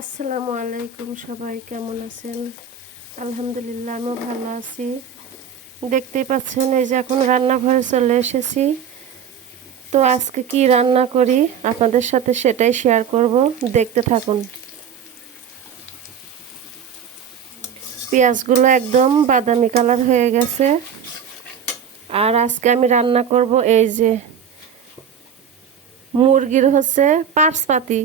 আসসালামু আলাইকুম সবাই, কেমন আছেন? আলহামদুলিল্লাহ, আমিও ভালো আছি। দেখতেই পাচ্ছেন, এই যে এখন রান্নাঘরে চলে এসেছি। তো আজকে কি রান্না করি? আপনাদের সাথে সেটাই শেয়ার করব। দেখতে থাকুন। পেঁয়াজগুলো একদম বাদামি কালার হয়ে গেছে। আর আজকে আমি রান্না করব এই যে মুরগির হচ্ছে পার্স পাতি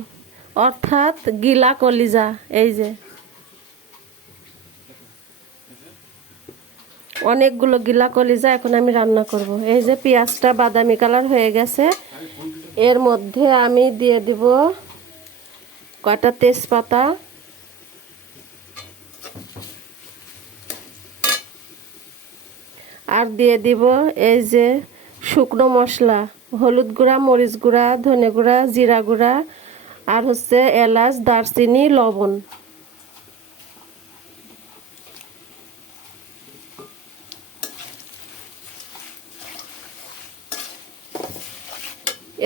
অর্থাৎ গিলা কলিজা, এই যে। অনেকগুলো গিলা কলিজা এখন আমি রান্না করব। এই যে পেঁয়াজটা বাদামি কালার হয়ে গেছে। এর মধ্যে আমি দিয়ে দিব কয়টা তেজপাতা। আর দিয়ে দিব এই যে শুকনো মশলা, হলুদ গুঁড়া, মরিচ গুঁড়া, ধনে গুঁড়া, জিরা গুঁড়া আর হচ্ছে এলাচ দারচিনি লবণ।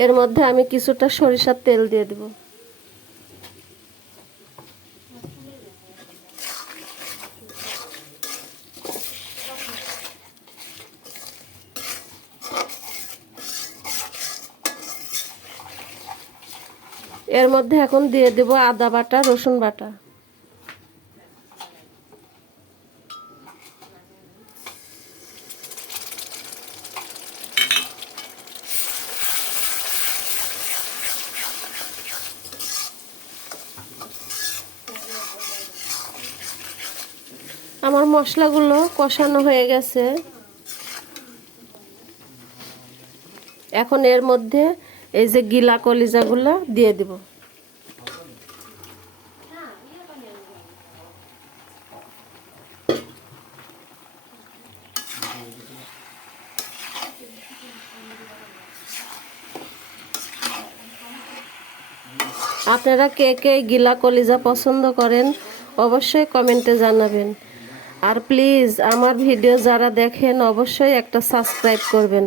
এর মধ্যে আমি কিছুটা সরিষার তেল দিয়ে দেব। এর মধ্যে এখন দিয়ে দেব আদা বাটা, রসুন বাটা। আমার মশলাগুলো কষানো হয়ে গেছে। এখন এর মধ্যে এই যে গিলা কলিজাগুলো দিয়ে দিব। আপনারা কে কে গিলা কলিজা পছন্দ করেন, অবশ্যই কমেন্টে জানাবেন। আর প্লিজ, আমার ভিডিও যারা দেখেন, অবশ্যই একটা সাবস্ক্রাইব করবেন।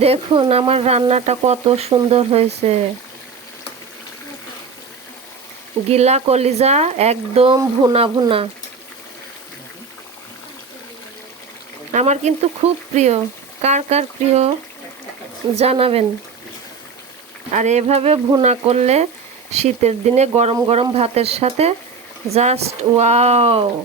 দেখুন, আমার রান্নাটা কত সুন্দর হয়েছে। গিলা কলিজা একদম ভুনা ভুনা। আমার কিন্তু খুব প্রিয়। কার কার প্রিয় জানাবেন। আর এভাবে ভুনা করলে শীতের দিনে গরম গরম ভাতের সাথে জাস্ট ওয়াও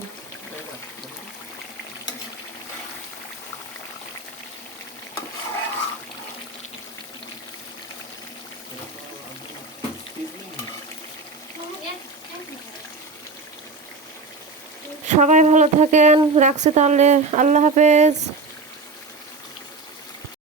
সবাই ভালো থাকেন রাখছি তাহলে। আল্লাহ হাফেজ।